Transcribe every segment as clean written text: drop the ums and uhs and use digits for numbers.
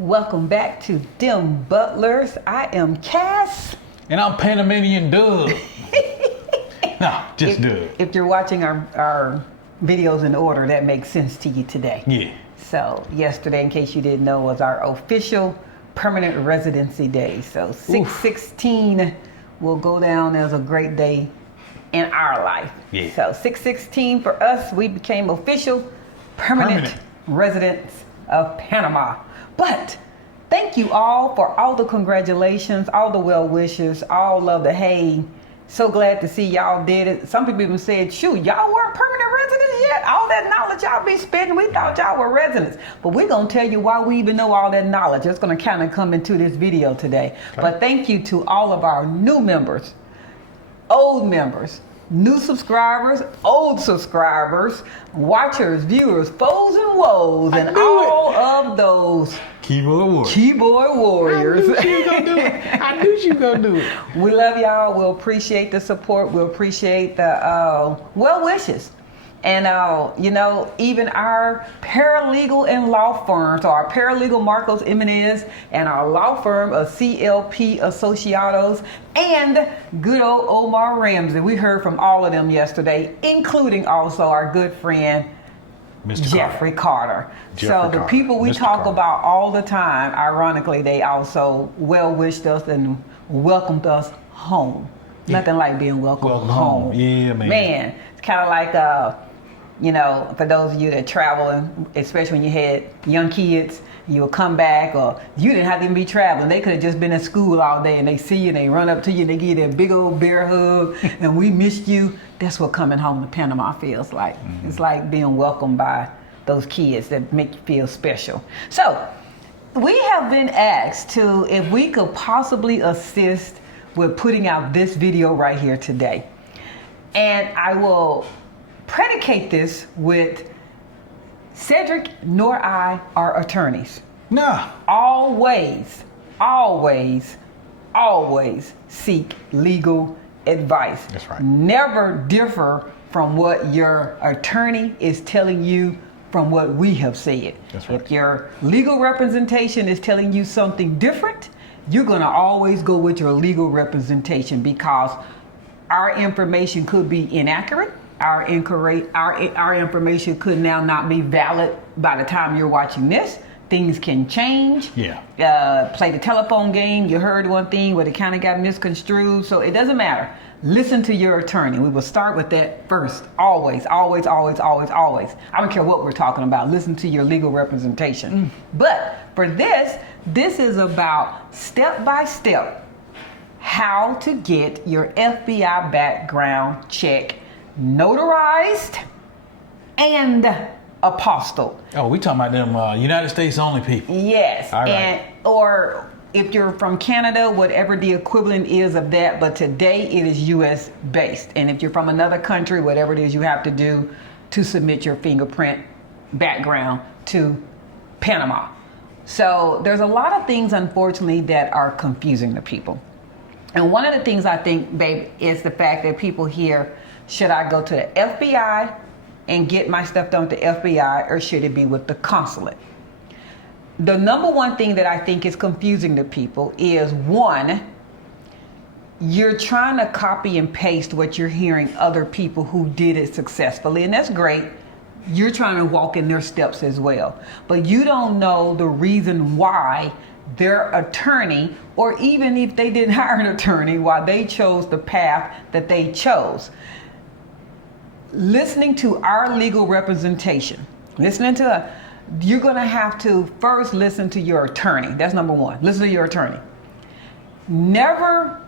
Welcome back to DemButlers. I am Cass. And I'm Panamanian Doug. No, just Doug. If you're watching our videos in order, that makes sense to you today. Yeah. So yesterday, in case you didn't know, was our official permanent residency day. So 6/16 will go down as a great day in our life. Yeah. So 6/16 for us, we became official permanent residents of Panama. But thank you all for all the congratulations, all the well wishes, all of the hey, so glad to see y'all did it. Some people even said, shoot, y'all weren't permanent residents yet? All that knowledge y'all be spending, we thought y'all were residents. But we're going to tell you why we even know all that knowledge. It's going to kind of come into this video today. Okay. But thank you to all of our new members, old members, new subscribers, old subscribers, watchers, viewers, foes and woes, and all of those keyboard warriors. I knew she was gonna do it. I knew she was gonna do it. We love y'all. We'll appreciate the support. We'll appreciate the well wishes. And, even our paralegal and law firms, so our paralegal Marcos Jimenez and our law firm of CLP Associados and good old Omar Ramsay. We heard from all of them yesterday, including also our good friend, Mr. Jeffrey Carter. So the people we talk about all the time, ironically, they also well wished us and welcomed us home. Yeah. Nothing like being welcomed home. Yeah, man. Man, it's kind of like, for those of you that travel, especially when you had young kids, you would come back, or you didn't have to even be traveling. They could have just been at school all day, and they see you, and they run up to you, and they give you that big old bear hug, and we missed you. That's what coming home to Panama feels like. Mm-hmm. It's like being welcomed by those kids that make you feel special. So we have been asked if we could possibly assist with putting out this video right here today. And I will predicate this with Cedric nor I are attorneys. Nah. Always seek legal advice. That's right. Never differ from what your attorney is telling you from what we have said. That's right. If your legal representation is telling you something different, you're going to always go with your legal representation, because our information could be inaccurate. Our information could now not be valid by the time you're watching this. Things can change. Yeah. Play the telephone game. You heard one thing, but it kind of got misconstrued. So it doesn't matter. Listen to your attorney. We will start with that first. Always. I don't care what we're talking about. Listen to your legal representation. But for this is about step by step how to get your FBI background check notarized and apostille. Oh, we talking about them United States only people. Yes. All right. Or if you're from Canada, whatever the equivalent is of that, but today it is US based. And if you're from another country, whatever it is you have to do to submit your fingerprint background to Panama. So there's a lot of things, unfortunately, that are confusing to people. And one of the things I think, babe, is the fact that people hear, should I go to the FBI and get my stuff done with the FBI, or should it be with the consulate? The number one thing that I think is confusing to people is, one, you're trying to copy and paste what you're hearing other people who did it successfully, and that's great. You're trying to walk in their steps as well. But you don't know the reason why their attorney, or even if they didn't hire an attorney, why they chose the path that they chose. Listening to our legal representation, you're going to have to first listen to your attorney. That's number one. Listen to your attorney. Never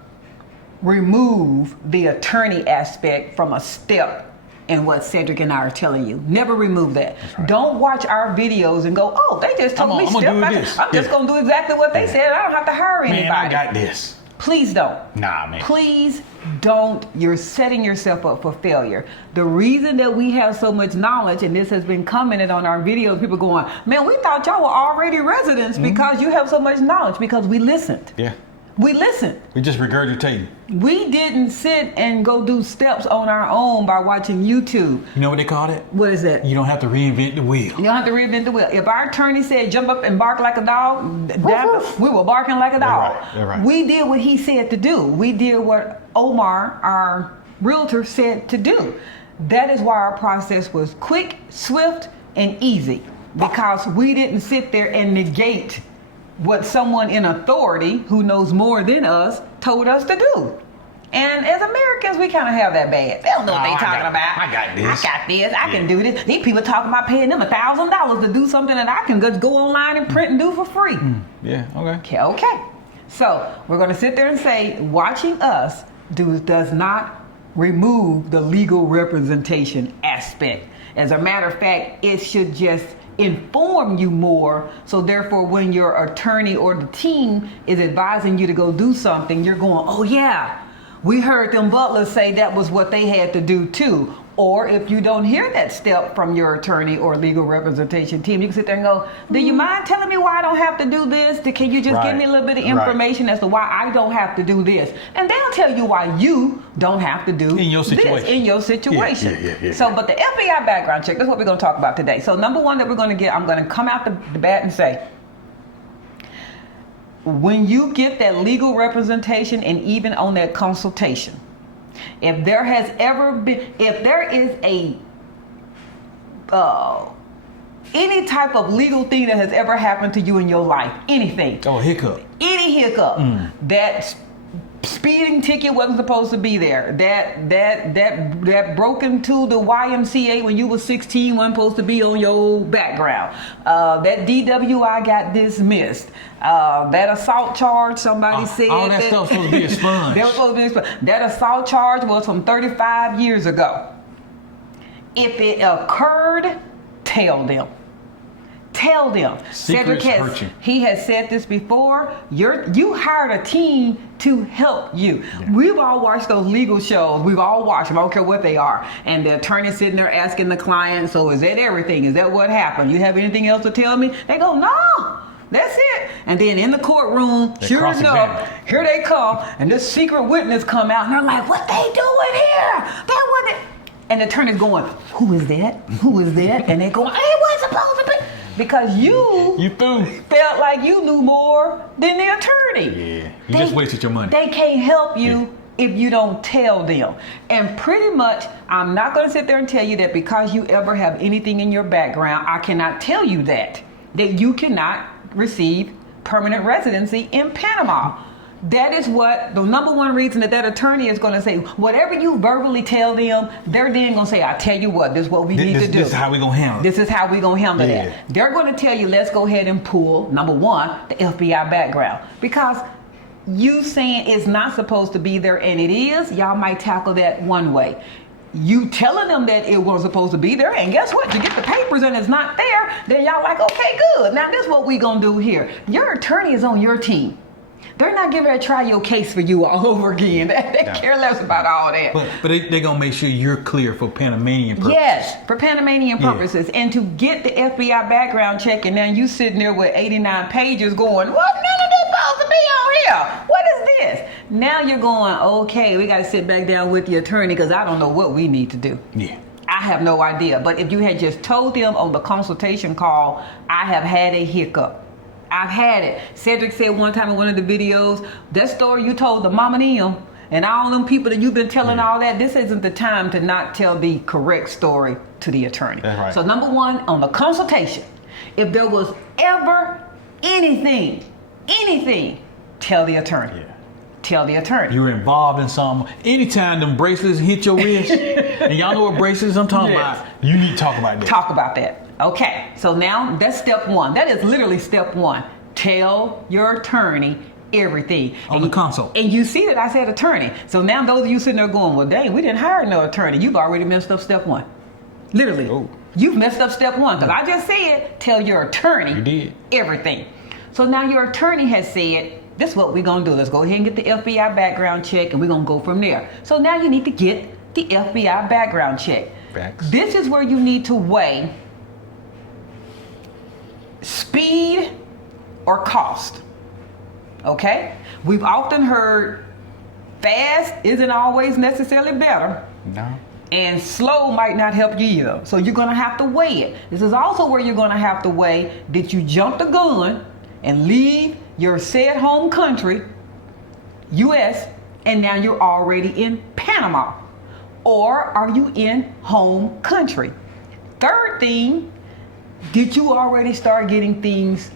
remove the attorney aspect from a step in what Cedric and I are telling you. Never remove that. Right. Don't watch our videos and go, oh, they just told me step by step. I'm just going to do exactly what they said. I don't have to hire anybody. Man, I got this. Please don't. Nah, man. Please don't. You're setting yourself up for failure. The reason that we have so much knowledge, and this has been commented on our videos, people going, man, we thought y'all were already residents because you have so much knowledge, because we listened. Yeah. We listened. We just regurgitating. We didn't sit and go do steps on our own by watching YouTube. You know what they call it? What is that? You don't have to reinvent the wheel. You don't have to reinvent the wheel. If our attorney said jump up and bark like a dog, we were barking like a dog. They're right. We did what he said to do. We did what Omar, our realtor, said to do. That is why our process was quick, swift, and easy. Because we didn't sit there and negate what someone in authority who knows more than us told us to do. And as Americans, we kind of have that bad. They don't know what they're talking about. I got this. I can do this. These people talking about paying them $1,000 to do something that I can just go online and print and do for free. Yeah, okay. Okay. So we're going to sit there and say, watching us does not remove the legal representation aspect. As a matter of fact, it should just inform you more, so therefore when your attorney or the team is advising you to go do something, you're going, oh yeah, we heard them butlers say that was what they had to do too. Or if you don't hear that step from your attorney or legal representation team, you can sit there and go, do you mind telling me why I don't have to do this? Can you just give me a little bit of information as to why I don't have to do this? And they'll tell you why you don't have to do in your situation. This in your situation. Yeah. So, but the FBI background check, that's what we're going to talk about today. So number one that we're going to get, I'm going to come out the bat and say, when you get that legal representation and even on that consultation, if there is any type of legal thing that has ever happened to you in your life, anything. Oh, hiccup. Any hiccup. That speeding ticket wasn't supposed to be there. That broken to the YMCA when you were 16 wasn't supposed to be on your background. That DWI got dismissed. That assault charge, somebody said all that stuff's supposed to be expunged. They were supposed to be expunged. That assault charge was from 35 years ago. If it occurred, tell them. Tell them. Secrets hurt you. He has said this before. You hired a team to help you. Yeah. We've all watched those legal shows. We've all watched them. I don't care what they are. And the attorney sitting there asking the client, so is that everything? Is that what happened? You have anything else to tell me? They go, no. That's it. And then in the courtroom, sure enough, here they come, and this secret witness come out, and they're like, what they doing here? That wasn't. And the attorney's going, who is that? Who is that? And they go, it wasn't supposed to be. Because you felt like you knew more than the attorney. Yeah, you just wasted your money. They can't help you if you don't tell them. And pretty much, I'm not going to sit there and tell you that because you ever have anything in your background, I cannot tell you that you cannot receive permanent residency in Panama. That is what the number one reason that attorney is going to say. Whatever you verbally tell them, they're then going to say, I tell you what, this is what we need to do. This is how we're going to handle it. This is how we're going to handle that. They're going to tell you, let's go ahead and pull, number one, the FBI background. Because you saying it's not supposed to be there and it is, y'all might tackle that one way. You telling them that it wasn't supposed to be there, and guess what? You get the papers and it's not there, then y'all like, okay, good. Now this is what we going to do here. Your attorney is on your team. They're not giving to try your case for you all over again. They care less about all that. But they're going to make sure you're clear for Panamanian purposes. Yes, for Panamanian purposes. And to get the FBI background check, and now you sitting there with 89 pages going, well, none of this supposed to be on here. What is this? Now you're going, okay, we got to sit back down with the attorney because I don't know what we need to do. Yeah. I have no idea. But if you had just told them on the consultation call, I have had a hiccup. I've had it. Cedric said one time in one of the videos, that story you told the mama and all them people that you've been telling all that, this isn't the time to not tell the correct story to the attorney. That's right. So number one, on the consultation, if there was ever anything, tell the attorney. Yeah. Tell the attorney. You're involved in something. Anytime them bracelets hit your wrist, and y'all know what bracelets I'm talking about, you need to talk about that. Talk about that. Okay, so now that's step one. That is literally step one. Tell your attorney everything. On the console. And you see that I said attorney. So now those of you sitting there going, well, dang, we didn't hire no attorney. You've already messed up step one. Literally. Oh. You've messed up step one. Because I just said, tell your attorney everything. So now your attorney has said, this is what we're going to do. Let's go ahead and get the FBI background check, and we're going to go from there. So now you need to get the FBI background check. Facts. This is where you need to weigh speed or cost. Okay? We've often heard fast isn't always necessarily better. No. And slow might not help you either. So you're going to have to weigh it. This is also where you're going to have to weigh, did you jump the gun and leave your said home country, U.S., and now you're already in Panama? Or are you in home country? Third thing, did you already start getting things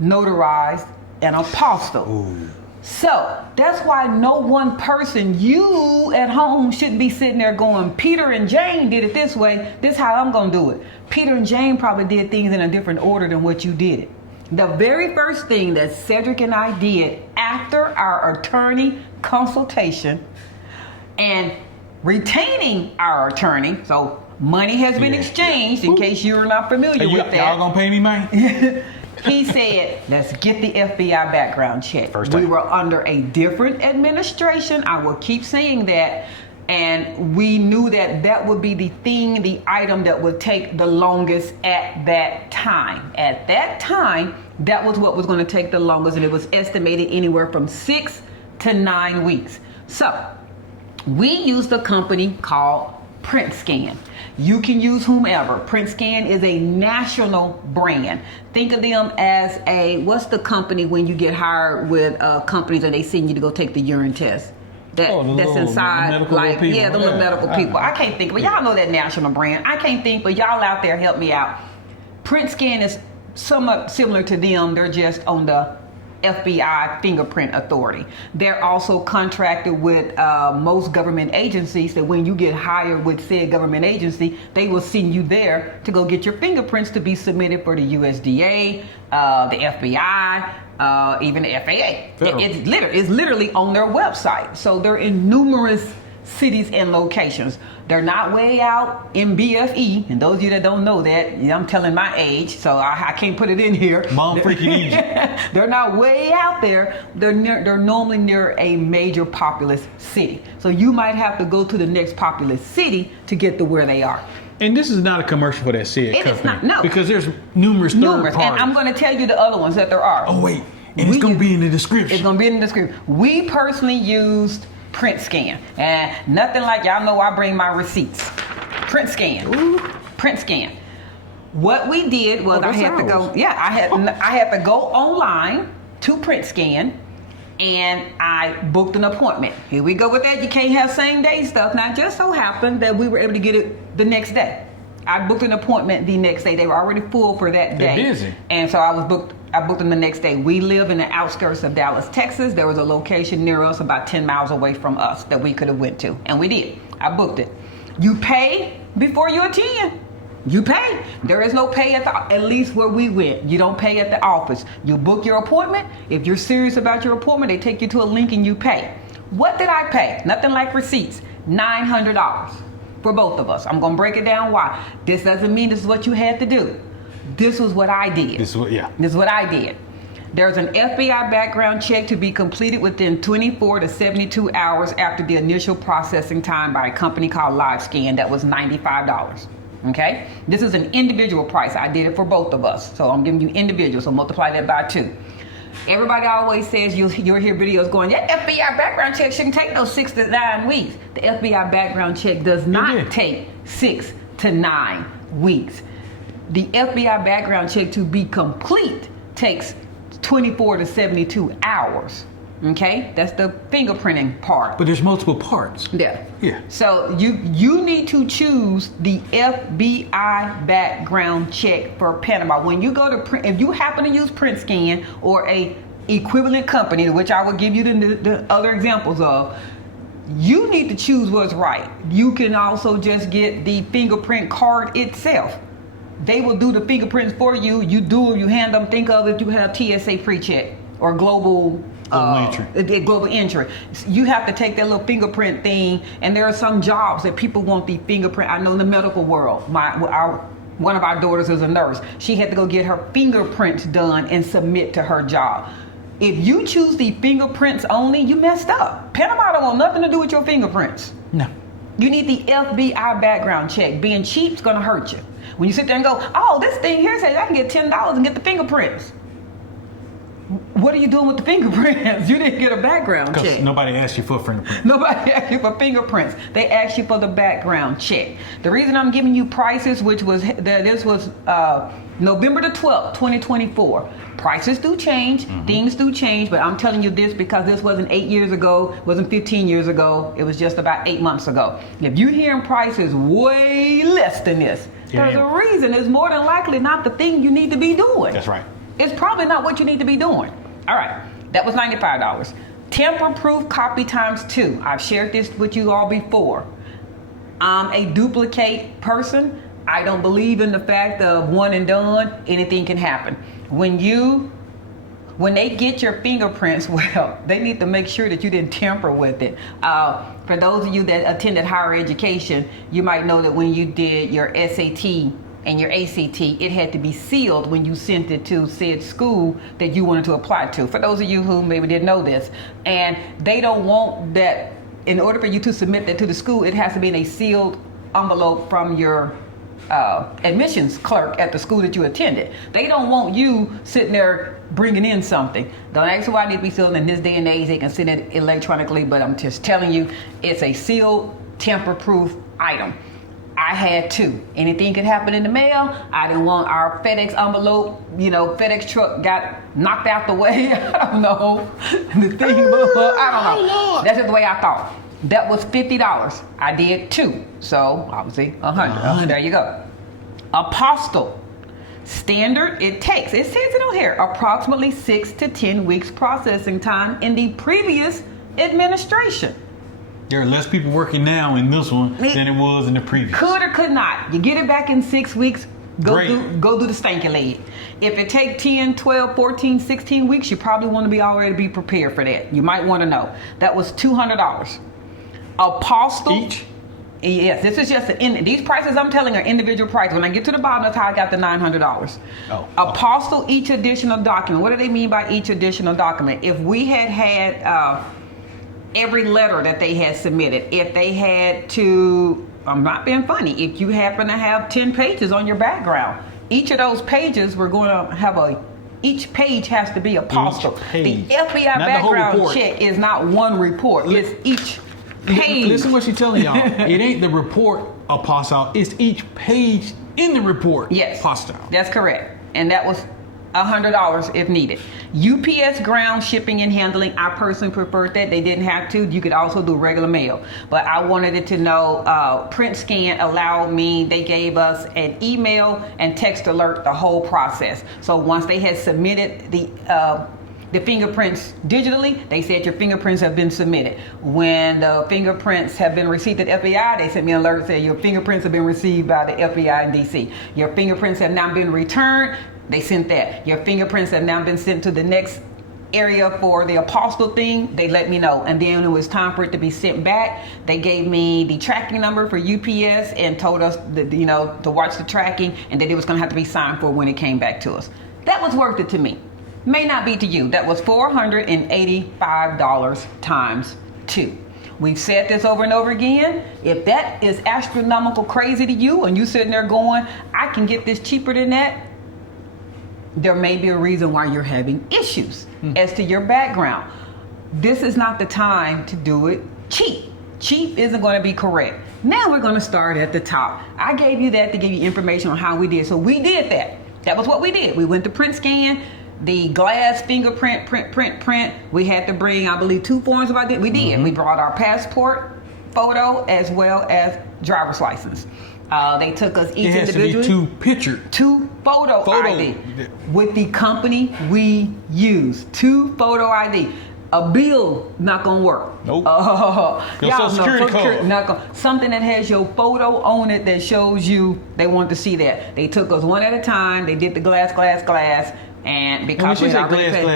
notarized and apostille? Ooh. So that's why no one person, you at home, shouldn't be sitting there going, Peter and Jane did it this way, this is how I'm going to do it. Peter and Jane probably did things in a different order than what you did it. The very first thing that Cedric and I did after our attorney consultation and retaining our attorney, so money has been exchanged in case you're not familiar with that. Y'all gonna pay me, man? He said, let's get the FBI background check. We were under a different administration. I will keep saying that. And we knew that that would be the thing, the item that would take the longest at that time. At that time, that was what was going to take the longest, and it was estimated anywhere from 6 to 9 weeks. So we used a company called PrintScan. You can use whomever. PrintScan is a national brand. Think of them as what's the company when you get hired with companies and they send you to go take the urine test? That's inside, like, the little medical people. I can't think, but y'all know that national brand. I can't think, but y'all out there help me out. PrintScan is somewhat similar to them. They're just on the FBI fingerprint authority. They're also contracted with most government agencies, that when you get hired with said government agency, they will send you there to go get your fingerprints to be submitted for the USDA, the FBI, even the FAA. It's literally on their website. So they're in numerous cities and locations. They're not way out in BFE, and those of you that don't know that, I'm telling my age, so I can't put it in here. Mom freaking Egypt. They're not way out there. They're normally near a major populous city. So you might have to go to the next populous city to get to where they are. And this is not a commercial for that said company. It is not, no. Because there's numerous third parties. And I'm going to tell you the other ones that there are. Oh, wait. And it's going to be in the description. It's going to be in the description. We personally used PrintScan. And nothing like, y'all know I bring my receipts. PrintScan. Ooh. PrintScan. What we did was I had to go online to PrintScan, and I booked an appointment. Here we go with that. You can't have same day stuff. Now, it just so happened that we were able to get it the next day. I booked an appointment the next day. They were already full for that day. They're busy. And so I booked them the next day. We live in the outskirts of Dallas, Texas. There was a location near us about 10 miles away from us that we could have went to. And we did. I booked it. You pay before you attend. You pay. There is no pay at least where we went. You don't pay at the office. You book your appointment. If you're serious about your appointment, they take you to a link and you pay. What did I pay? Nothing like receipts. $900 for both of us. I'm going to break it down why. This doesn't mean this is what you had to do. This was what I did. This is what I did. There's an FBI background check to be completed within 24 to 72 hours after the initial processing time by a company called LiveScan. That was $95. Okay? This is an individual price. I did it for both of us. So I'm giving you individual. So multiply that by 2. Everybody always says, you'll hear videos going, that FBI background check shouldn't take no 6 to 9 weeks. The FBI background check does not take 6 to 9 weeks. The FBI background check to be complete takes 24 to 72 hours. Okay? That's the fingerprinting part. But there's multiple parts. Yeah. Yeah. So you need to choose the FBI background check for Panama. When you go to if you happen to use PrintScan or a equivalent company, which I will give you the other examples of, you need to choose what's right. You can also just get the fingerprint card itself. They will do the fingerprints for you. You do them, you hand them. Think of if you have TSA pre-check or global entry. You have to take that little fingerprint thing, and there are some jobs that people want the fingerprint. I know in the medical world, one of our daughters is a nurse. She had to go get her fingerprints done and submit to her job. If you choose the fingerprints only, you messed up. Panama don't want nothing to do with your fingerprints. No. You need the FBI background check. Being cheap's gonna hurt you. When you sit there and go, oh, this thing here says I can get $10 and get the fingerprints. what are you doing with the fingerprints? You didn't get a background Because check. nobody asked you for fingerprints. Nobody asked you for fingerprints. They asked you for the background check. The reason I'm giving you prices, which was that this was November the 12th, 2024. Prices do change, things do change, but I'm telling you this because this wasn't 8 years ago, wasn't 15 years ago, it was just about 8 months ago. If you're hearing prices way less than this, there's a reason. It's more than likely not the thing you need to be doing. That's right. It's probably not what you need to be doing. All right, that was $95. Tamper-proof copy times 2. I've shared this with you all before. I'm a duplicate person. I don't believe in the fact of one and done. Anything can happen. When they get your fingerprints, well, they need to make sure that you didn't tamper with it. For those of you that attended higher education, you might know that when you did your SAT and your ACT, it had to be sealed when you sent it to said school that you wanted to apply to. For those of you who maybe didn't know this, and they don't want that. In order for you to submit that to the school, it has to be in a sealed envelope from your admissions clerk at the school that you attended. They don't want you sitting there bringing in something. Don't ask why it needs to be sealed. In this day and age, they can send it electronically, but I'm just telling you, it's a sealed, tamper-proof item. I had 2. Anything could happen in the mail. I didn't want our FedEx envelope, FedEx truck got knocked out the way. I don't know. The thing, I don't know. That's just the way I thought. That was $50. I did 2. So obviously 100. There you go. Apostille. Standard, it says it on here, approximately 6 to 10 weeks processing time in the previous administration. There are less people working now in this one than it was in the previous. Could or could not. You get it back in 6 weeks, go do the stanky leg. If it take 10, 12, 14, 16 weeks, you probably want to be already be prepared for that. You might want to know. That was $200. Apostille. Each? Yes, this is just these prices I'm telling are individual prices. When I get to the bottom, that's how I got the $900. Oh. Apostille, each additional document. What do they mean by each additional document? If we had every letter that they had submitted, if they had to, I'm not being funny, if you happen to have 10 pages on your background, each of those pages we're going to have each page has to be apostille. The FBI background check is not one report. It's each page. Listen what she's telling y'all. It ain't the report apostille. It's each page in the report. Yes, apostille. That's correct. And that was $100 if needed. UPS ground shipping and handling. I personally preferred that. They didn't have to. You could also do regular mail. But I wanted it to know print scan allowed me. They gave us an email and text alert the whole process. So once they had submitted the fingerprints digitally, they said your fingerprints have been submitted. When the fingerprints have been received at FBI, they sent me an alert saying your fingerprints have been received by the FBI in DC. Your fingerprints have now been returned. They sent that. Your fingerprints have now been sent to the next area for the apostille thing. They let me know. And then when it was time for it to be sent back, they gave me the tracking number for UPS and told us that, to watch the tracking and that it was going to have to be signed for when it came back to us. That was worth it to me. May not be to you. That was $485 times 2. We've said this over and over again. If that is astronomical crazy to you and you sitting there going, I can get this cheaper than that, there may be a reason why you're having issues as to your background. This is not the time to do it cheap. Cheap isn't going to be correct. Now we're going to start at the top. I gave you that to give you information on how we did. So we did that. That was what we did. We went to print scan, the glass fingerprint, print. We had to bring, I believe, 2 forms of identity. We did. We brought our passport photo as well as driver's license. They took us each individually. It has to be 2 photo ID with the company we use. 2 photo ID. A bill not gonna work. Nope. Your Social Security code. Not gonna, something that has your photo on it that shows you they want to see that. They took us one at a time. They did the glass, and because when you say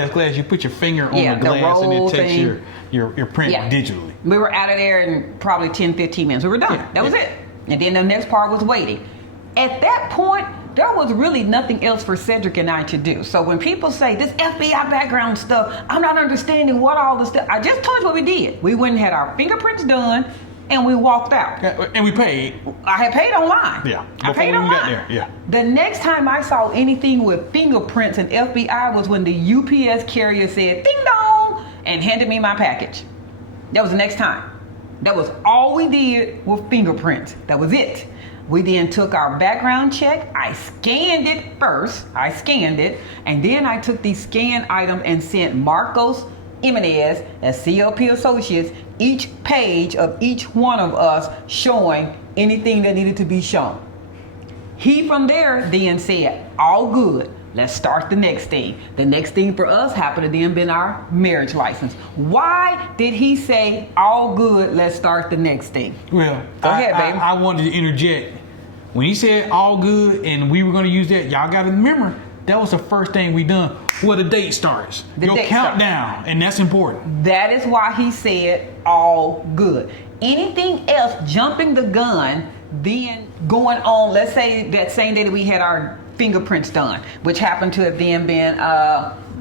glass, you put your finger on the glass and it takes your print digitally. We were out of there in probably 10, 15 minutes. We were done. That was it. And then the next part was waiting. At that point, there was really nothing else for Cedric and I to do. So when people say this FBI background stuff, I'm not understanding what all the stuff. I just told you what we did. We went and had our fingerprints done and we walked out. And we paid. I had paid online. Yeah. I Before paid we even online. got there. Yeah. The next time I saw anything with fingerprints and FBI was when the UPS carrier said ding dong and handed me my package. That was the next time. That was all we did with fingerprints. That was it. We then took our background check. I scanned it first. And then I took these scanned items and sent Marcos Jimenez as CLP Associates each page of each one of us showing anything that needed to be shown. He from there then said, all good. Let's start the next thing. The next thing for us happened to then been our marriage license. Why did he say, all good, let's start the next thing? Well, Go ahead, baby. I wanted to interject. When he said all good and we were going to use that, y'all got to remember, that was the first thing we done where the date starts. Your countdown, and that's important. That is why he said all good. Anything else jumping the gun, then going on, let's say that same day that we had our fingerprints done, which happened to have then been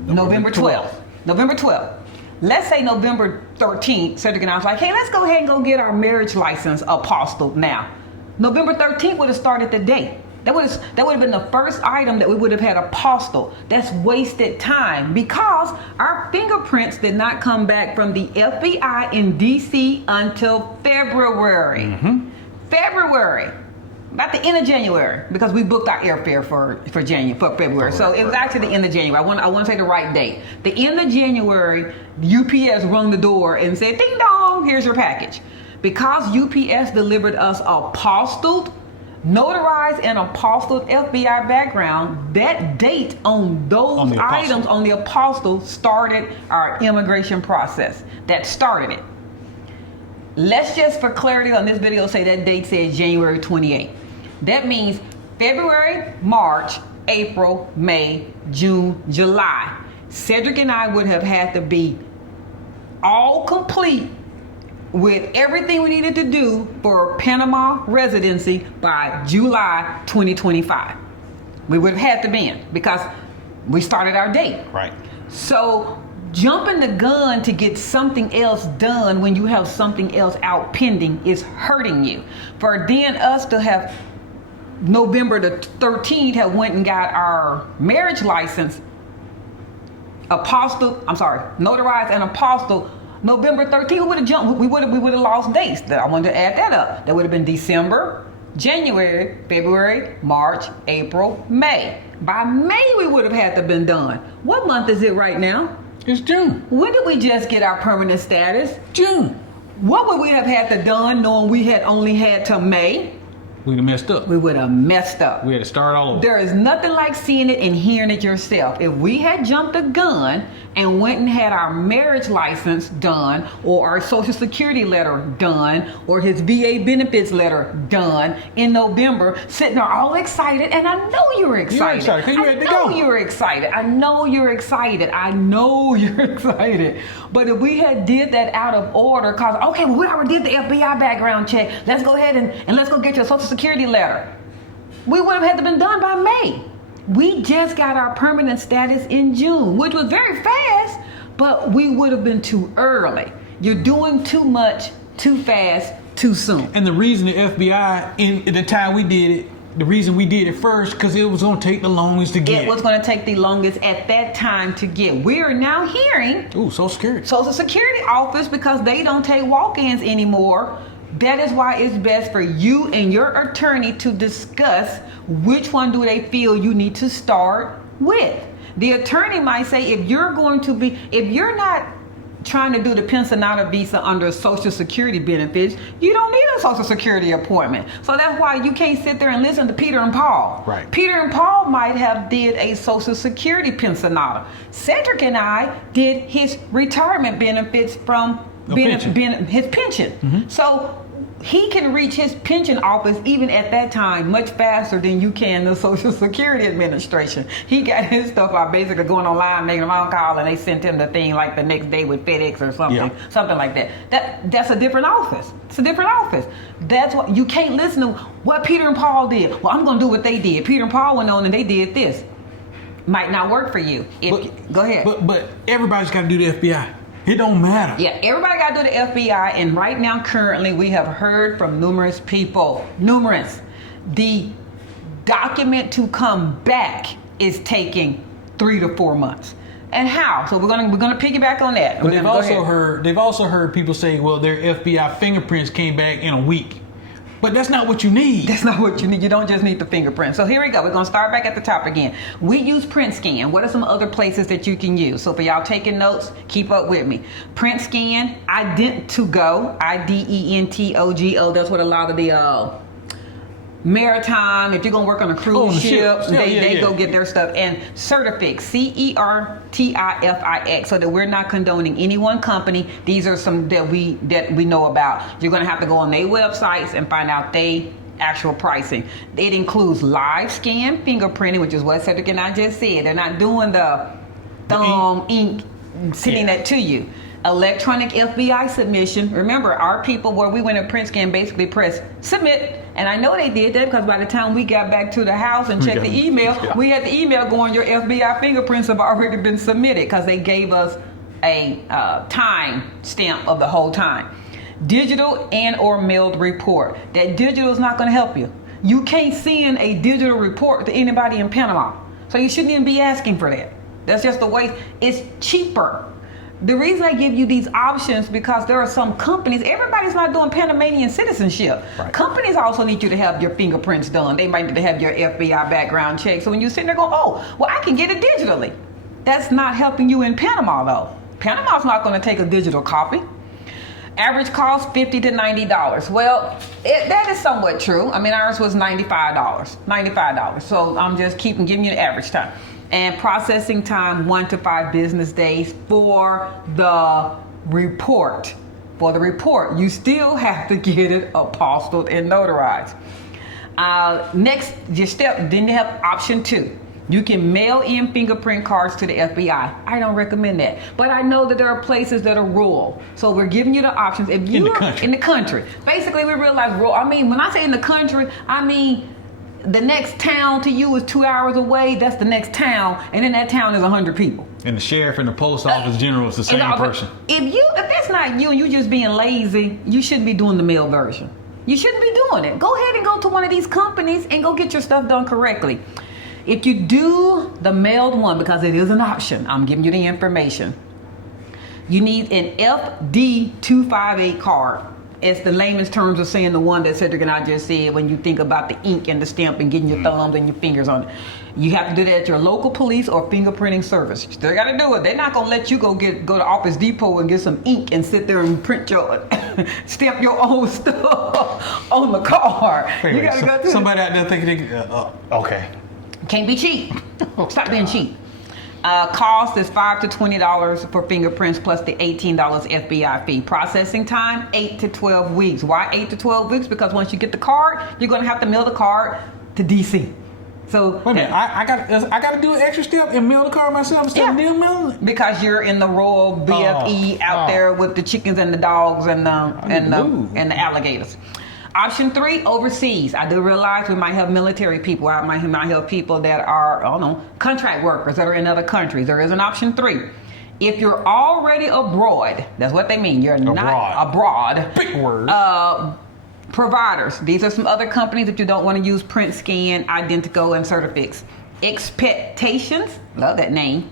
November 12th. November 12th. Let's say November 13th, Cedric and I was like, hey, let's go ahead and go get our marriage license apostilled now. November 13th would have started the date. That would have been the first item that we would have had apostilled. That's wasted time because our fingerprints did not come back from the FBI in DC until February. Mm-hmm. February. About the end of January, because we booked our airfare for February. So it was actually the end of January. I want to say the right date. The end of January, UPS rung the door and said, ding dong, here's your package. Because UPS delivered us apostilled, notarized and apostilled FBI background, that date on those items on the apostille started our immigration process. That started it. Let's just, for clarity on this video, say that date says January 28th. That means February, March, April, May, June, July. Cedric and I would have had to be all complete with everything we needed to do for Panama Residency by July 2025. We would have had to be in because we started our date. Right. So jumping the gun to get something else done when you have something else out pending is hurting you. For then us to have November the 13th have went and got our marriage license notarized and apostille November 13th, we would have jumped. We would have lost dates. I wanted to add that up. That would have been December, January, February, March, April, May. By May, we would have had to have been done. What month is it right now? It's June. When did we just get our permanent status? June. What would we have had to done knowing we had only had till May? We'd have messed up. We would have messed up. We had to start all over. There is nothing like seeing it and hearing it yourself. If we had jumped the gun and went and had our marriage license done, or our Social Security letter done, or his VA benefits letter done in November, sitting there all excited, and I know you were excited. You're excited because you had to go. I know you're excited. I know you're excited. I know you're excited. But if we had did that out of order, cause okay, well, we already did the FBI background check. Let's go ahead and let's go get your Social Security letter. We would have had to been done by May. We just got our permanent status in June, which was very fast, but we would have been too early. You're doing too much, too fast, too soon. And the reason the FBI, in the time we did it, the reason we did it first, because it was going to take the longest to get. It was going to take the longest at that time to get. We are now hearing Social Security. Social Security office, because they don't take walk-ins anymore. That is why it's best for you and your attorney to discuss which one do they feel you need to start with. The attorney might say, if you're not trying to do the pensionata visa under Social Security benefits, you don't need a Social Security appointment. So that's why you can't sit there and listen to Peter and Paul. Right. Peter and Paul might have did a Social Security pensionata. Cedric and I did his retirement benefits from his pension. Mm-hmm. So he can reach his pension office even at that time much faster than you can the Social Security Administration. He got his stuff out basically going online, making a phone call, and they sent him the thing like the next day with FedEx or something, something like that. That's a different office. It's a different office. That's what you can't listen to what Peter and Paul did. Well, I'm going to do what they did. Peter and Paul went on and they did this. Might not work for you. Go ahead. But everybody's got to do the FBI. It don't matter. Yeah, everybody got to do the FBI, and right now, currently, we have heard from numerous people, the document to come back is taking 3 to 4 months. And how? So we're gonna piggyback on that. But they've also heard people say, well, their FBI fingerprints came back in a week. But that's not what you need. That's not what you need. You don't just need the fingerprint. So here we go. We're going to start back at the top again. We use Print Scan. What are some other places that you can use? So for y'all taking notes, keep up with me. Print Scan, Ident2Go, IDENTOGO. That's what a lot of the maritime, if you're going to work on a cruise ship, they go get their stuff. And Certifix, CERTIFIX, so that we're not condoning any one company. These are some that we know about. You're going to have to go on their websites and find out they actual pricing. It includes live scan fingerprinting, which is what Cedric and I just said. They're not doing the thumb ink sending that to you. Electronic FBI submission. Remember, our people where we went to Print Scan basically pressed submit. And I know they did that because by the time we got back to the house and checked the email, we had the email going, your FBI fingerprints have already been submitted, because they gave us a time stamp of the whole time. Digital and or mailed report. That digital is not going to help you. You can't send a digital report to anybody in Panama. So you shouldn't even be asking for that. That's just the way. It's cheaper. The reason I give you these options because there are some companies, everybody's not doing Panamanian citizenship. Right. Companies also need you to have your fingerprints done. They might need to have your FBI background check. So when you sit there going, oh, well, I can get it digitally. That's not helping you in Panama, though. Panama's not going to take a digital copy. Average cost $50 to $90. Well, that is somewhat true. I mean, ours was $95. So I'm just giving you the average time. And processing time 1 to 5 business days for the report. For the report, you still have to get it apostilled and notarized. Next, your step, then you have option 2. You can mail in fingerprint cards to the FBI. I don't recommend that. But I know that there are places that are rural. So we're giving you the options. If you in the country. Basically, we realize rural. I mean, when I say in the country, I mean the next town to you is 2 hours away. That's the next town, and in that town is 100 people. And the sheriff and the post office general is the same person. If that's not you and you just being lazy, you shouldn't be doing the mail version. You shouldn't be doing it. Go ahead and go to one of these companies and go get your stuff done correctly. If you do the mailed one, because it is an option, I'm giving you the information. You need an FD258 card. It's the layman's terms of saying the one that Cedric and I just said when you think about the ink and the stamp and getting your thumbs and your fingers on it. You have to do that at your local police or fingerprinting service. You still got to do it. They're not going to let you go to Office Depot and get some ink and sit there and print stamp your own stuff on the card. You got to go through somebody out there thinking, okay. Can't be cheap. Stop being cheap. Cost is $5 to $20 for fingerprints plus the $18 FBI fee. Processing time, 8 to 12 weeks. Why 8 to 12 weeks? Because once you get the card, you're going to have to mail the card to DC. So wait a minute, I got to do an extra step and mail the card myself instead of them mailing it? Because you're in the royal BFE out there with the chickens and the dogs and the alligators. Option 3, overseas. I do realize we might have military people. I might have people that are, contract workers that are in other countries. There is an option 3. If you're already abroad, that's what they mean. You're not abroad. Big word. Providers. These are some other companies if you don't want to use Print Scan, Ident2Go, and Certifix. Expectations, love that name,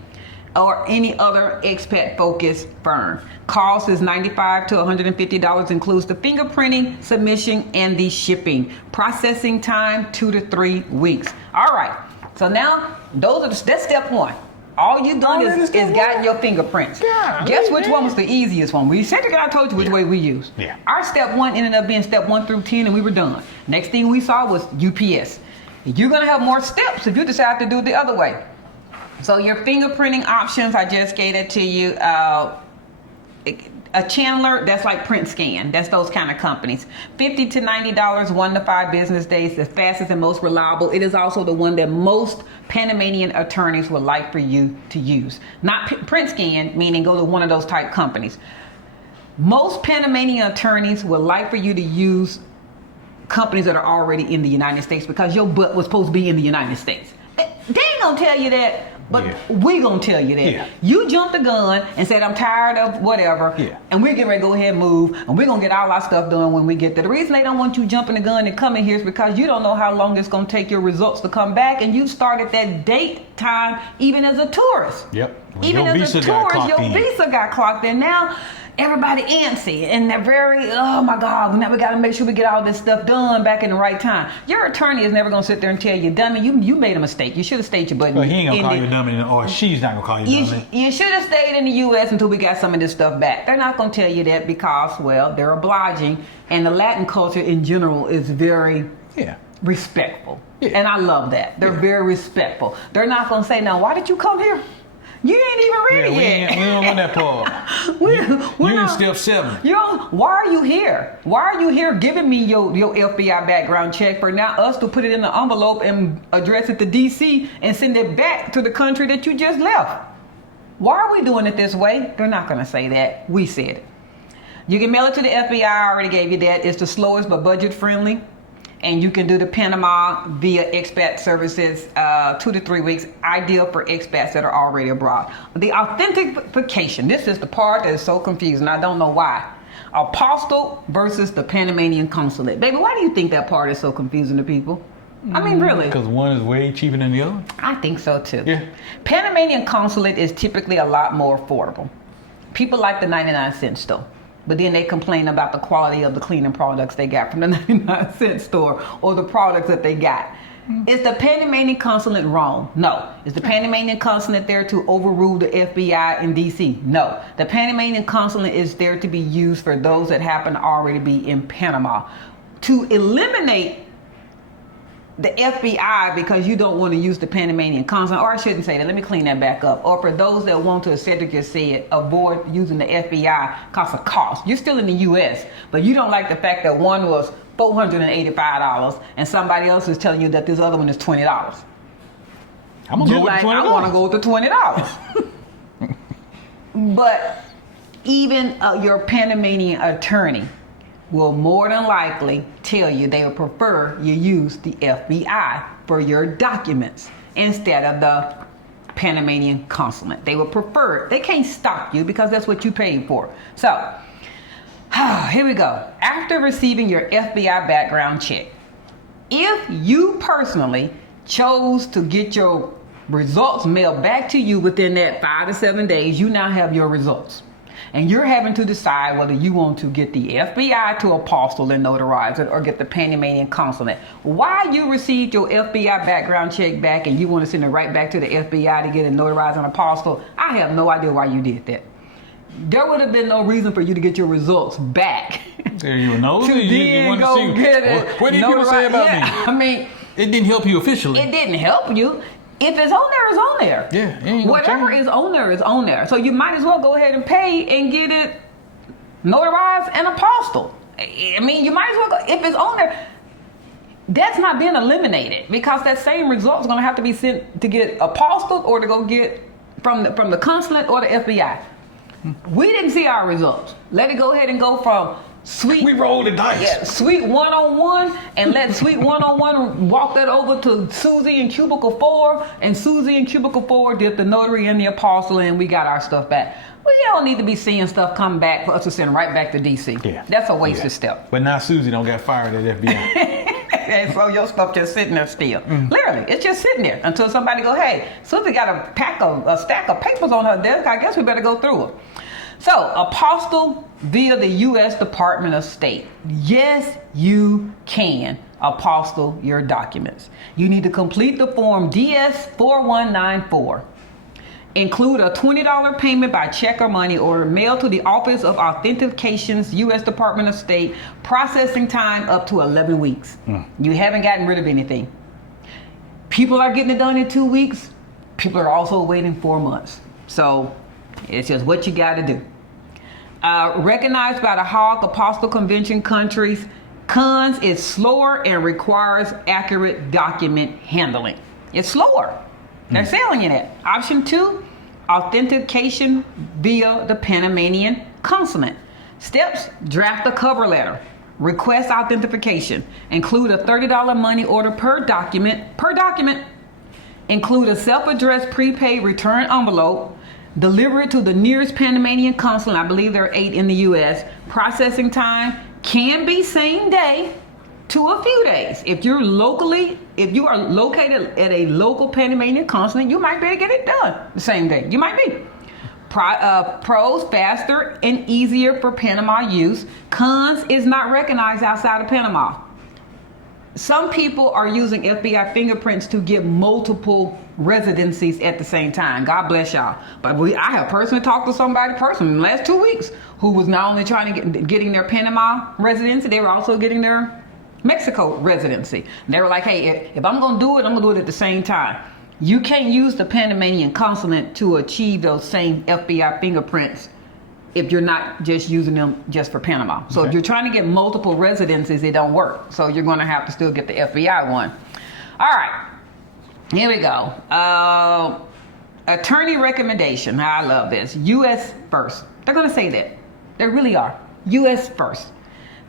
or any other expat-focused firm. Cost is $95 to $150, includes the fingerprinting, submission, and the shipping. Processing time, 2 to 3 weeks. All right, so now that's step 1. All you've done is gotten your fingerprints. Yeah, guess which one was the easiest one? We said I told you which way we use. Yeah. Our step 1 ended up being step 1 through 10, and we were done. Next thing we saw was UPS. You're gonna have more steps if you decide to do it the other way. So your fingerprinting options, I just gave it to you. A Chandler, that's like Print Scan. That's those kind of companies. $50 to $90, 1 to 5 business days, the fastest and most reliable. It is also the one that most Panamanian attorneys would like for you to use. Not Print Scan, meaning go to one of those type companies. Most Panamanian attorneys would like for you to use companies that are already in the United States because your butt was supposed to be in the United States. They ain't gonna tell you that But Yeah. we gonna tell you that. Yeah. You jumped the gun and said, I'm tired of whatever. Yeah. And we're getting ready to go ahead and move. And we're gonna get all our stuff done when we get there. The reason they don't want you jumping the gun and coming here is because you don't know how long it's gonna take your results to come back. And you started that date time even as a tourist. Yep. When Even your as a visa got tourist, clocked your in. visa got clocked in. Now everybody antsy and they're very, oh my God, now we got to make sure we get all this stuff done back in the right time. Your attorney is never going to sit there and tell you, dummy, you made a mistake. You should have stayed your button. Well, he ain't gonna call you a dummy, or she's not gonna call you a dummy. You should have stayed in the U.S. until we got some of this stuff back. They're not going to tell you that because, well, they're obliging. And the Latin culture in general is very respectful. Yeah. And I love that. They're very respectful. They're not going to say, now, why did you come here? You ain't even ready yet. We don't want that part. You in step 7. Why are you here? Why are you here giving me your FBI background check for now us to put it in the envelope and address it to DC and send it back to the country that you just left? Why are we doing it this way? They're not going to say that. We said it. You can mail it to the FBI. I already gave you that. It's the slowest but budget friendly. And you can do the Panama via expat services, 2 to 3 weeks, ideal for expats that are already abroad. The authentication, this is the part that is so confusing. I don't know why. Apostille versus the Panamanian Consulate. Baby, why do you think that part is so confusing to people? I mean, really? Because one is way cheaper than the other. I think so too. Yeah. Panamanian Consulate is typically a lot more affordable. People like the 99-cent store. But then they complain about the quality of the cleaning products they got from the 99-cent store or the products that they got. Is the Panamanian Consulate wrong? No. Is the Panamanian Consulate there to overrule the FBI in DC? No. The Panamanian Consulate is there to be used for those that happen to already be in Panama. To eliminate the FBI because you don't want to use the Panamanian Consulate, or I shouldn't say that, let me clean that back up. Or for those that want to, as Cedric just said, avoid using the FBI because of cost. You're still in the U.S., but you don't like the fact that one was $485 and somebody else is telling you that this other one is $20. I'm gonna go with $20. I want to go with the $20. But even your Panamanian attorney will more than likely tell you they would prefer you use the FBI for your documents instead of the Panamanian Consulate. They would prefer it. They can't stop you because that's what you paid for. So, here we go. After receiving your FBI background check, if you personally chose to get your results mailed back to you within that 5 to 7 days, you now have your results. And you're having to decide whether you want to get the FBI to apostille and notarize it or get the Panamanian Consulate. Why you received your FBI background check back and you want to send it right back to the FBI to get it notarized and apostille, I have no idea why you did that. There would have been no reason for you to get your results back. There you know. to then go get it. What did people say about me? I mean, it didn't help you officially. It didn't help you. If it's on there, it's on there. Yeah. Whatever is on there is on there. So you might as well go ahead and pay and get it notarized and apostille. I mean, you might as well go. If it's on there, that's not being eliminated because that same result is going to have to be sent to get apostilled or to go get from the consulate or the FBI. We didn't see our results. Let it go ahead and go from Sweet. We rolled the dice. Yeah, Sweet 101, and let Sweet 101 walk that over to Susie in Cubicle 4, and Susie in Cubicle 4 did the notary and the apostille, and we got our stuff back. Well, you don't need to be seeing stuff come back for us to send right back to DC. Yeah. That's a wasted step. But now Susie don't get fired at FBI. And so your stuff just sitting there still. Literally, it's just sitting there until somebody go, hey, Susie got a stack of papers on her desk. I guess we better go through it. So, apostille via the U.S. Department of State. Yes, you can apostille your documents. You need to complete the form DS-4194. Include a $20 payment by check or money order mailed to the Office of Authentication's U.S. Department of State. Processing time up to 11 weeks. You haven't gotten rid of anything. People are getting it done in 2 weeks. People are also waiting 4 months. So, it's just what you got to do. Recognized by the Hague Apostille Convention countries, cons is slower and requires accurate document handling. It's slower. They're selling you that. Option 2, authentication via the Panamanian Consulate. Steps: draft a cover letter, request authentication, include a $30 money order per document. Include a self-addressed prepaid return envelope. Deliver it to the nearest Panamanian Consulate. I believe there are 8 in the U.S. Processing time can be same day to a few days. If you are located at a local Panamanian Consulate, you might be able to get it done the same day. You might be. Pros, faster and easier for Panama use. Cons, is not recognized outside of Panama. Some people are using FBI fingerprints to get multiple residencies at the same time. God bless y'all. But I have personally talked to somebody in the last 2 weeks who was not only trying to getting their Panama residency, they were also getting their Mexico residency. And they were like, hey, if I'm going to do it, I'm going to do it at the same time. You can't use the Panamanian Consulate to achieve those same FBI fingerprints if you're not just using them just for Panama. So if you're trying to get multiple residencies, it don't work. So you're going to have to still get the FBI one. All right, here we go. Attorney recommendation. I love this. U.S. first. They're going to say that. They really are. U.S. first.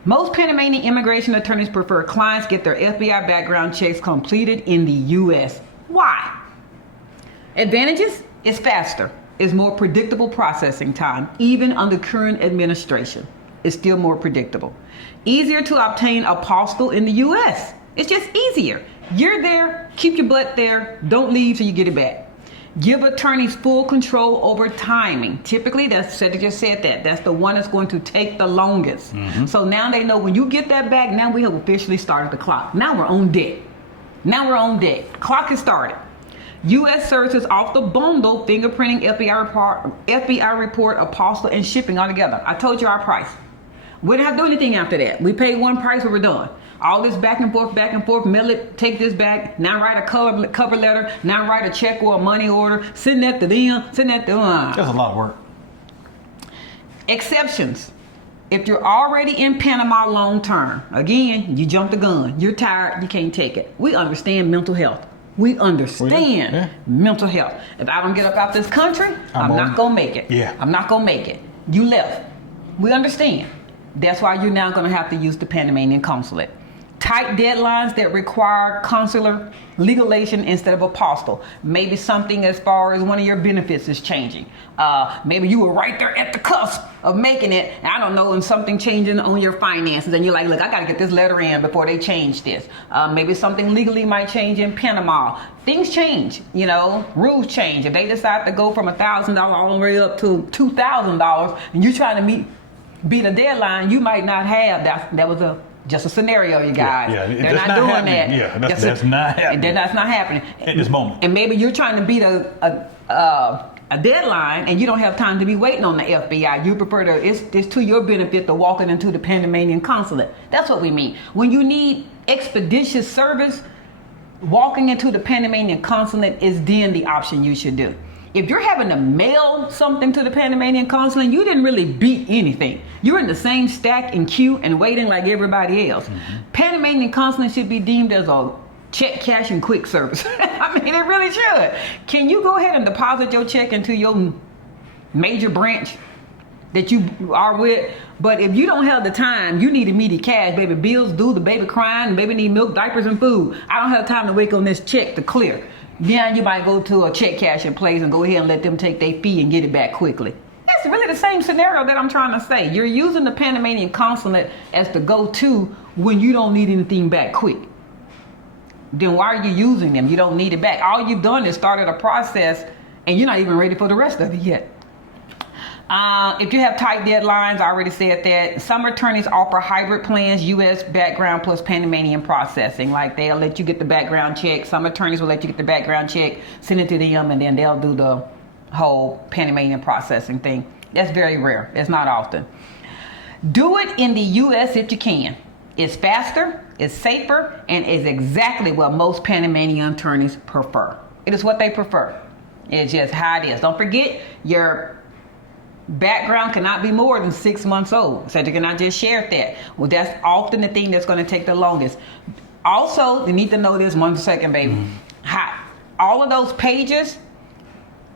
Most Panamanian immigration attorneys prefer clients get their FBI background checks completed in the U.S. Why? Advantages? It's faster. It's more predictable processing time, even under current administration. It's still more predictable. Easier to obtain apostille in the U.S. It's just easier. You're there, keep your butt there, don't leave till you get it back. Give attorneys full control over timing. Typically, that's the one that's going to take the longest. Mm-hmm. So now they know when you get that back, now we have officially started the clock. Now we're on deck. Clock has started. U.S. services off the bundle, fingerprinting, FBI report, apostille, and shipping all together. I told you our price. We didn't have to do anything after that. We paid one price when we're done. All this back and forth, mail it, take this back, now write a cover letter, now write a check or a money order, send that to them, send that to them. That's a lot of work. Exceptions. If you're already in Panama long term, again, you jumped the gun. You're tired, you can't take it. We understand mental health. We understand mental health. If I don't get up out this country, I'm not going to make it. Yeah. I'm not going to make it. You left. We understand. That's why you're now going to have to use the Panamanian Consulate. Tight deadlines that require consular legalization instead of apostille. Maybe something as far as one of your benefits is changing. Maybe you were right there at the cusp of making it, I don't know, and something changing on your finances, and you're like, look, I got to get this letter in before they change this. Maybe something legally might change in Panama. Things change, rules change. If they decide to go from $1,000 all the way up to $2,000, and you're trying to beat a deadline, you might not have that. That was just a scenario, you guys. Yeah, they're not doing happening. that. Yeah, that's not happening. That's not happening at this moment. And maybe you're trying to beat a deadline, and you don't have time to be waiting on the FBI. You prefer it's to your benefit to walk into the Panamanian Consulate. That's what we mean. When you need expeditious service, walking into the Panamanian Consulate is then the option you should do. If you're having to mail something to the Panamanian Consulate, you didn't really beat anything. You're in the same stack and queue and waiting like everybody else. Mm-hmm. Panamanian Consulate should be deemed as a check, cash, and quick service. I mean, it really should. Can you go ahead and deposit your check into your major branch that you are with? But if you don't have the time, you need immediate cash. Baby bills due, the baby crying, baby need milk, diapers, and food. I don't have time to wait on this check to clear. Then you might go to a check cashing place and go ahead and let them take their fee and get it back quickly. That's really the same scenario that I'm trying to say. You're using the Panamanian Consulate as the go-to when you don't need anything back quick. Then why are you using them? You don't need it back. All you've done is started a process and you're not even ready for the rest of it yet. If you have tight deadlines, I already said that. Some attorneys offer hybrid plans, U.S. background plus Panamanian processing. Like they'll let you get the background check. Some attorneys will let you get the background check, send it to them, and then they'll do the whole Panamanian processing thing. That's very rare. It's not often. Do it in the U.S. if you can. It's faster, it's safer, and is exactly what most Panamanian attorneys prefer. It is what they prefer. It's just how it is. Don't forget, your background cannot be more than 6 months old. So you cannot just share that. Well, that's often the thing that's going to take the longest. Also, you need to know this 1 second, baby. All of those pages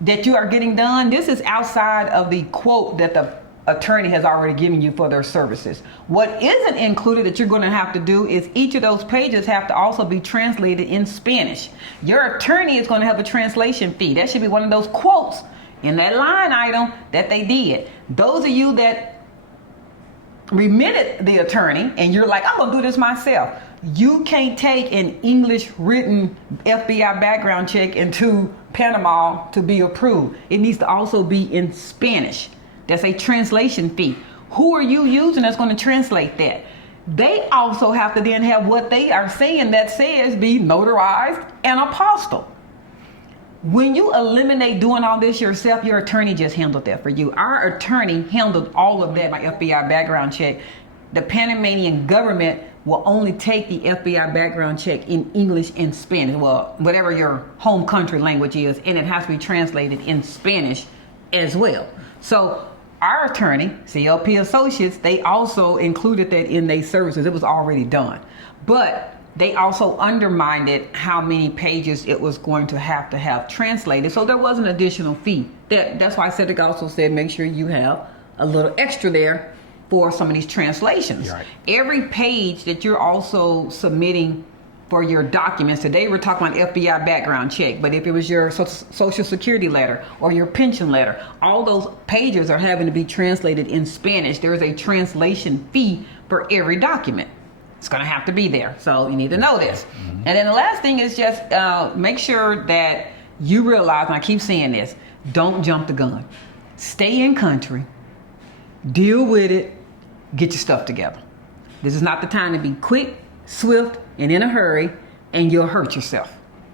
that you are getting done, this is outside of the quote that the attorney has already given you for their services. What isn't included that you're going to have to do is each of those pages have to also be translated in Spanish. Your attorney is going to have a translation fee. That should be one of those quotes in that line item that they did. Those of you that remitted the attorney and you're like, I'm going to do this myself. You can't take an English written FBI background check into Panama to be approved. It needs to also be in Spanish. That's a translation fee. Who are you using that's going to translate that? They also have to then have what they are saying that says be notarized and apostille. When you eliminate doing all this yourself, your attorney just handled that for you. Our attorney handled all of that, my FBI background check. The Panamanian government will only take the FBI background check in English and Spanish, well, whatever your home country language is, and it has to be translated in Spanish as well. So our attorney, CLP Associates, they also included that in their services. It was already done. But they also undermined it, how many pages it was going to have translated. So there was an additional fee. That's why Cedric also said make sure you have a little extra there for some of these translations. Right. Every page that you're also submitting for your documents, today we're talking about FBI background check, but if it was your social security letter or your pension letter, all those pages are having to be translated in Spanish. There is a translation fee for every document. It's going to have to be there. So you need to know this. Mm-hmm. And then the last thing is just make sure that you realize, and I keep saying this, don't jump the gun. Stay in country, deal with it, get your stuff together. This is not the time to be quick, swift, and in a hurry, and you'll hurt yourself.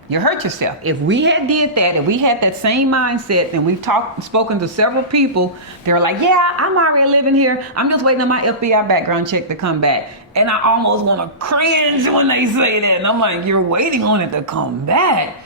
You'll hurt yourself. If we had did that, if we had that same mindset, and we've spoken to several people, they're like, yeah, I'm already living here. I'm just waiting on my FBI background check to come back. And I almost want to cringe when they say that. And I'm like, you're waiting on it to come back.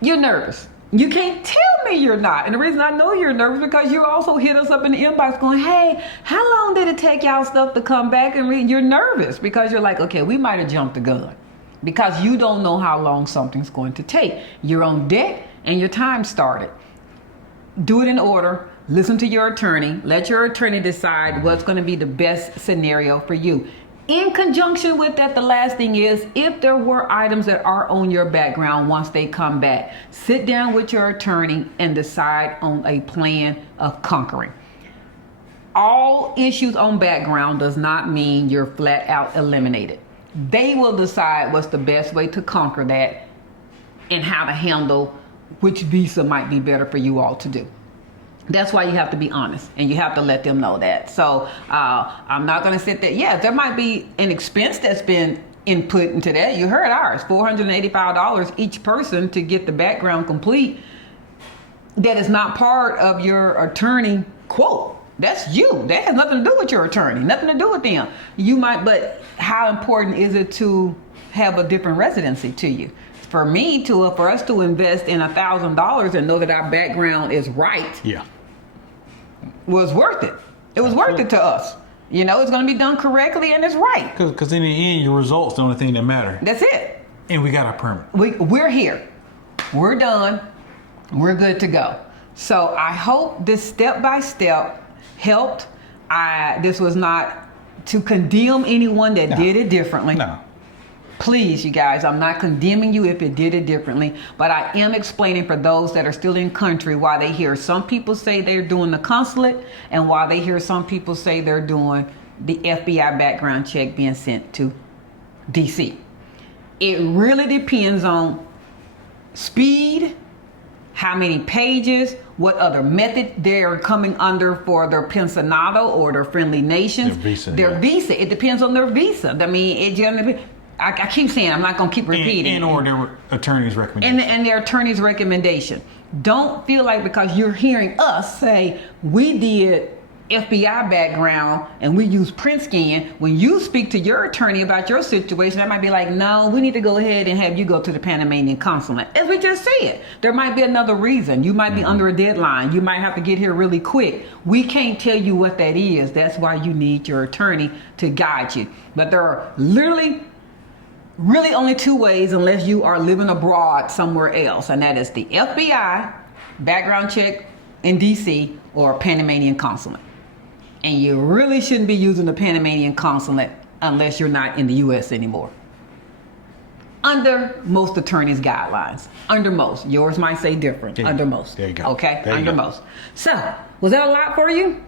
You're nervous. You can't tell me you're not. And the reason I know you're nervous because you also hit us up in the inbox going, hey, how long did it take y'all stuff to come back and read? You're nervous because you're like, okay, we might have jumped the gun because you don't know how long something's going to take. You're on deck and your time started. Do it in order. Listen to your attorney. Let your attorney decide what's going to be the best scenario for you. In conjunction with that, the last thing is, if there were items that are on your background once they come back, sit down with your attorney and decide on a plan of conquering. All issues on background does not mean you're flat out eliminated. They will decide what's the best way to conquer that and how to handle which visa might be better for you all to do. That's why you have to be honest and you have to let them know that. So I'm not going to sit there. Yeah, there might be an expense that's been input into that. You heard ours, $485 each person to get the background complete. That is not part of your attorney quote. That's you. That has nothing to do with your attorney, nothing to do with them. You might, but how important is it to have a different residency to you? For me for us to invest in $1,000 and know that our background is right, yeah, was worth it. It was worth it to us. You know, it's going to be done correctly and it's right. Because in the end, your results the only thing that matter. That's it. And we got our permit. We're here. We're done. We're good to go. So I hope this step-by-step helped. This was not to condemn anyone that did it differently. No. Please, you guys, I'm not condemning you if it did it differently, but I am explaining for those that are still in country why they hear some people say they're doing the consulate and why they hear some people say they're doing the FBI background check being sent to DC. It really depends on speed, how many pages, what other method they're coming under for their pensionado or their friendly nations. Their visa. It depends on their visa. I mean, it generally... I keep saying, I'm not going to keep repeating. Or their attorney's recommendation. And their attorney's recommendation. Don't feel like because you're hearing us say we did FBI background and we use print scan, when you speak to your attorney about your situation, that might be like, no, we need to go ahead and have you go to the Panamanian Consulate. As we just said, there might be another reason. You might be under a deadline. You might have to get here really quick. We can't tell you what that is. That's why you need your attorney to guide you. But there are really only two ways unless you are living abroad somewhere else, and that is the FBI background check in DC or Panamanian Consulate. And you really shouldn't be using the Panamanian Consulate unless you're not in the U.S. anymore. Under most attorneys' guidelines. Under most. Yours might say different. Yeah. Under most. There you go. Okay? There you Under go. most. So, was that a lot for you?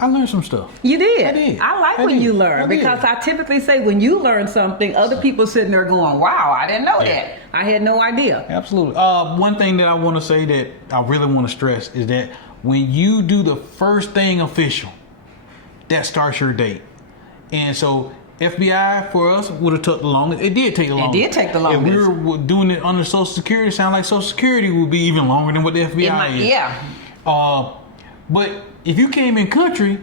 I learned some stuff. You did. I did. I like I when did. you I learn did. because I typically say when you learn something, other people sitting there going, wow, I didn't know Yeah. that. I had no idea. Absolutely. One thing that I want to say that I really want to stress is that when you do the first thing official, that starts your date. And so FBI for us would have took the longest. It did take the longest. It did take the longest. If we were doing it under Social Security, it sounds like Social Security would be even longer than what the FBI is. Yeah. But if you came in country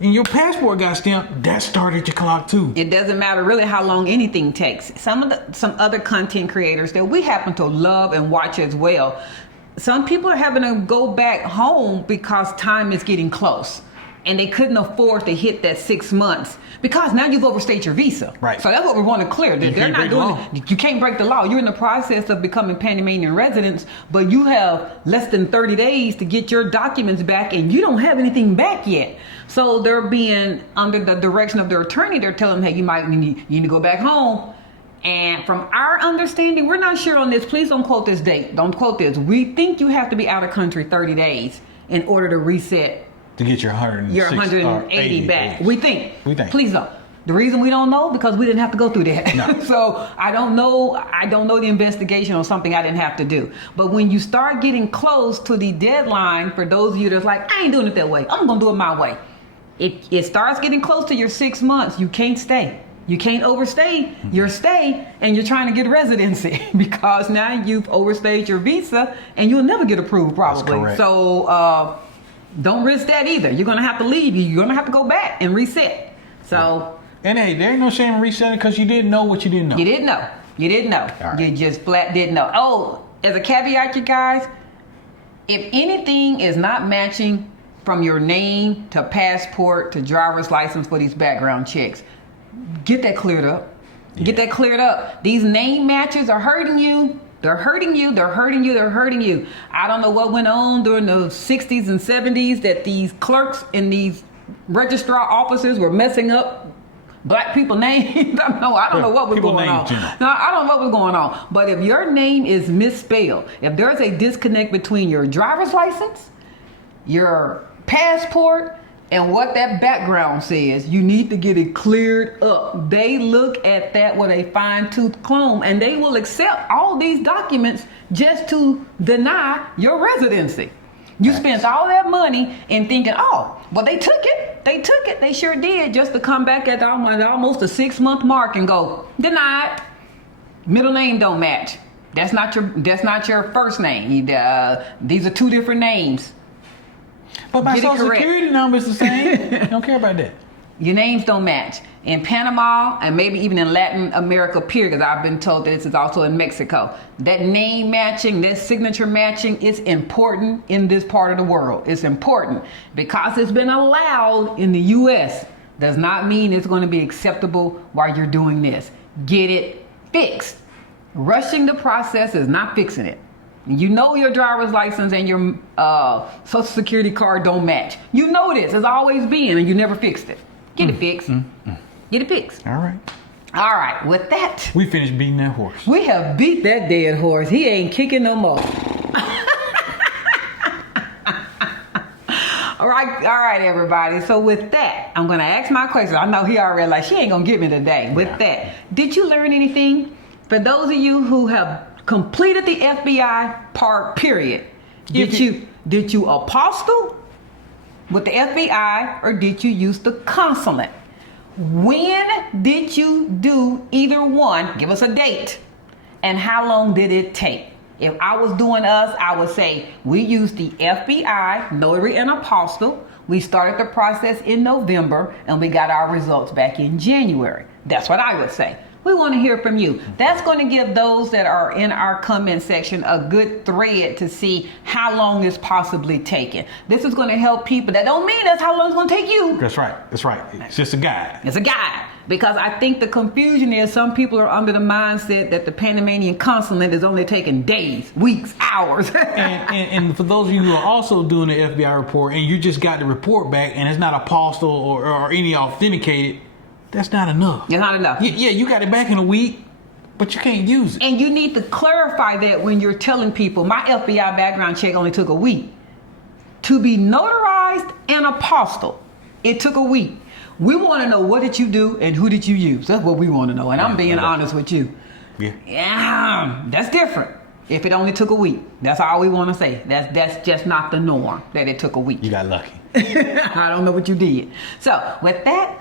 and your passport got stamped, that started your clock too. It doesn't matter really how long anything takes. Some other content creators that we happen to love and watch as well, some people are having to go back home because time is getting close. And they couldn't afford to hit that 6 months because now you've overstayed your visa. Right. So that's what we want to clear. That they're not doing it. You can't break the law. You're in the process of becoming Panamanian residents, but you have less than 30 days to get your documents back, and you don't have anything back yet. So they're being under the direction of their attorney. They're telling them, hey, you need to go back home. And from our understanding, we're not sure on this. Please don't quote this date. Don't quote this. We think you have to be out of country 30 days in order to reset To get your 180 back. days. We think. Please don't. The reason we don't know because we didn't have to go through that. No. So I don't know the investigation on something I didn't have to do. But when you start getting close to the deadline, for those of you that's like, I ain't doing it that way. I'm gonna do it my way. It starts getting close to your 6 months. You can't stay. You can't overstay your stay, and you're trying to get residency because now you've overstayed your visa and you'll never get approved probably. That's correct. So don't risk that either. You're gonna have to leave. You're gonna have to go back and reset. So And hey, there ain't no shame in resetting because you didn't know what you didn't know. you didn't know. You didn't know. All right. You just flat didn't know. Oh, as a caveat, you guys, if anything is not matching from your name to passport to driver's license for these background checks, get that cleared up. Yeah. Get that cleared up. These name matches are hurting you. They're hurting you. They're hurting you. They're hurting you. I don't know what went on during the 60s and 70s that these clerks in these registrar offices were messing up black people names. I don't know what was People going on. names, No, I don't know what was going on. But if your name is misspelled, if there's a disconnect between your driver's license, your passport, and what that background says, you need to get it cleared up. They look at that with a fine-tooth comb, and they will accept all these documents just to deny your residency. You spent all that money in thinking, oh, well, they took it. They took it. They sure did, just to come back at almost a 6-month mark and go, denied. Middle name don't match. That's not your first name. These are two different names. But my Get it Social correct. Security number is the same. Don't care about that. Your names don't match. In Panama, and maybe even in Latin America, period, because I've been told that this is also in Mexico. That name matching, that signature matching is important in this part of the world. It's important. Because it's been allowed in the U.S. does not mean it's going to be acceptable while you're doing this. Get it fixed. Rushing the process is not fixing it. You know your driver's license and your Social Security card don't match. You know this. It's always been, and you never fixed it. Get it fixed. Get it fixed. All right. All right. With that, We finished beating that horse. we have beat that dead horse. He ain't kicking no more. All right, everybody. So with that, I'm gonna ask my question. I know he already like she ain't gonna get me today. With that, did you learn anything? For those of you who have completed the FBI part, period. Did you apostille with the FBI or did you use the consulate? When did you do either one? Give us a date. And how long did it take? If I was doing us, I would say we used the FBI, notary and apostille. We started the process in November and we got our results back in January. That's what I would say. We want to hear from you. That's going to give those that are in our comment section a good thread to see how long it's possibly taking. This is going to help people. That don't mean that's how long it's going to take you. That's right. That's right. It's just a guide. It's a guide. Because I think the confusion is some people are under the mindset that the Panamanian Consulate is only taking days, weeks, hours. and for those of you who are also doing the FBI report and you just got the report back and it's not Apostille or any authenticated, that's not enough. It's not enough. Yeah, you got it back in a week, but you can't use it. And you need to clarify that when you're telling people, my FBI background check only took a week. To be notarized and apostille, it took a week. We want to know, what did you do and who did you use? That's what we want to know. And I'm being honest with you. Yeah, that's different. If it only took a week, that's all we want to say. That's just not the norm, that it took a week. You got lucky. I don't know what you did. So with that,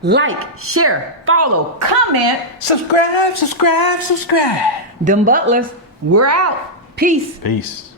like, share, follow, comment, subscribe. DemButlers, we're out. Peace. Peace.